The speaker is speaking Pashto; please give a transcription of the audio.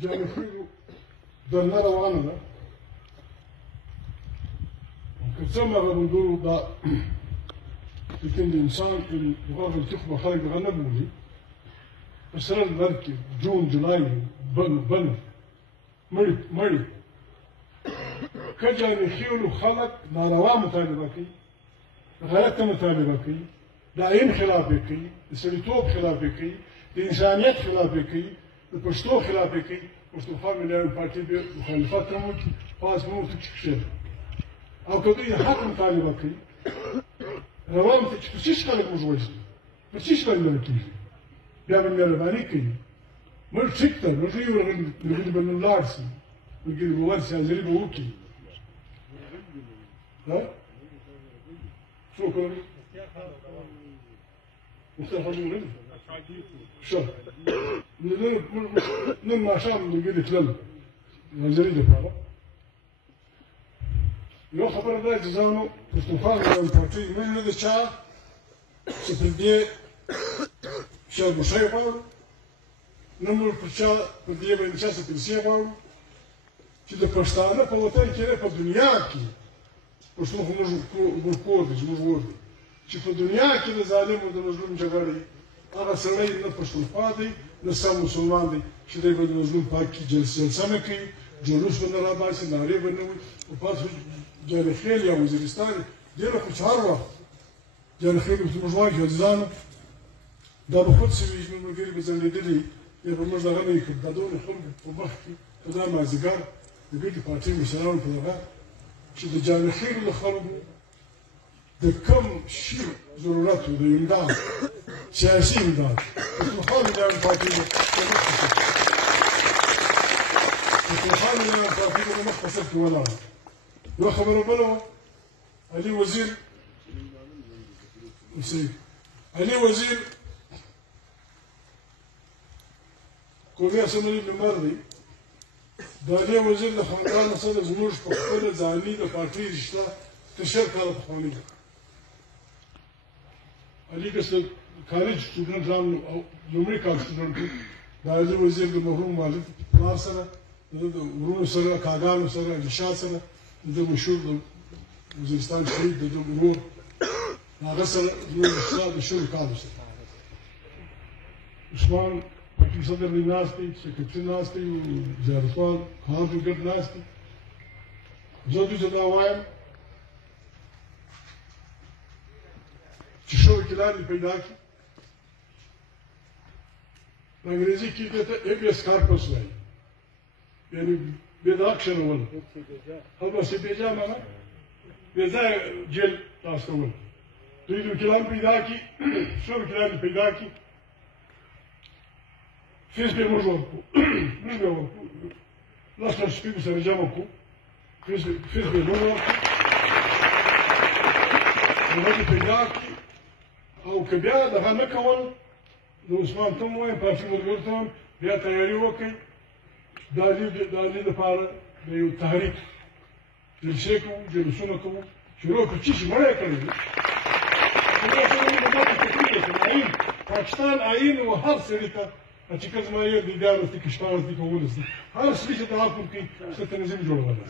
جانبخیلو درنه روانه ده که څه هغه ملګرو دا لیکن د انسان دغه چې خو خلک دغه نه بولي په سره لمر کې جون جولای بن مړي که جانبخیلو خلک ناروا مطالبه کوي غلطه مطالبه کوي د آئین خلاف یې کوي د سړیتوب خلاف یې کوي د انسانیت خلاف یې کوي د پښتو خلاف یې کوي پښتونخوا ملي پارټي به مخالفت هم وکړي پاس به ورته چکښي او که دوی حق مطالبه کوي روان ته چې په څه خلک موږ وژني په څه خلک مړه کېږي بیا به مهرباني کوي موږ ټیک ده ملګري ملګري به نن لاړ شي ملګري به ورشي حاضري به وکړي څوک مختار خادم نه ښه نن ماښام ملګري تلل حاضري دپاره یو خبره ده چې ځانو پښتونخوا ملي پارټۍ موږ نه د چا چې پر دې شرموښۍ غواړو نه موږ پر چا پر دې باندې چا څه پیسې غواړو چې د پښتانه په وطن کې نه په دنیا کې پښتون خو موږ کور دی زموږ ور دی چې په دنیا کې د ظالم او د مظلوم جګړه هغه سړی نه پښتونخوا دی نه سم مسلمان دی چې دی به د مظلوم پاک کې جلسه نه کوي جلوس به نه راباسي نارې به نه وي او پاس جانخیل یا وزیرستان ډېره خو چې هر وخت جانخیل ورته موږ وایو چې عزیزانو دا به خود سوي زموږ ملګري به ځنډېدلي یا به موږ دغه نه یې کړو دا دونه خلکو په مخ کې په دا مازدیګر د ګټې پارټۍ مشرانو په دغه چې د جانخیلو له خلکو د کوم شي ضرورت و د امداد سیاسي امداد پښتونخوا ملي پارټۍ پښتونخوا ملي پارټۍ د مخ په سر کې ولاړه یوه خبره بله وه علي وزیر قومي اسمبلۍ ممبر دی د علي وزیر له خاندان سره زموږ په خپله ځاني د پارټۍ رشته تر 10 کاله پخواني ده علي که کالج سټوډنټ راغلو او لومړي کال سټوډنټ و د علي وزیر د مرحوم والد پلار سره د ده د ورونو سره کاګانو سره علي سره د مشهور د وزیرستان شهید د ده ورور هغه سره زموږ رشته د 10 کالو سره عثمان پارټي صدر دی ناست دی سکرټري ناست دی زیارتوال خان ګډ ناست دی زه دوی ته دا وایم چې ښه وکیلان دې پیدا کړي په انګریزي کې دې ته هیبیس کارپس وایي یعنې بېدغه کښېنول هلبسې بېجا معنا بېځایه جیل راستول دوی د وکیلان پیدا کړي ښه وکیلان دې پیدا کړي فیس به موږ ورکړو موږ به ورکړو لس لس شپې به سره جمع کړو فیس به موږ ورکړو هغه دې پیدا کړي او که بیا دغه نه کول نو عثمان ته هم وایم پارټي ملګرو ته هم بیا تیاري وکړئ د علي لپاره د یو تحریک جلسې کوو جلوسونه کوو شروع کړو چې مړی یې کړی دی پاکستان آئین و هر سړي ته چې که زما یو دی بیا ورسته کې شپه ورسته کې ولس دی هر سړي چې د حکم کوي څه تنظیم جوړولی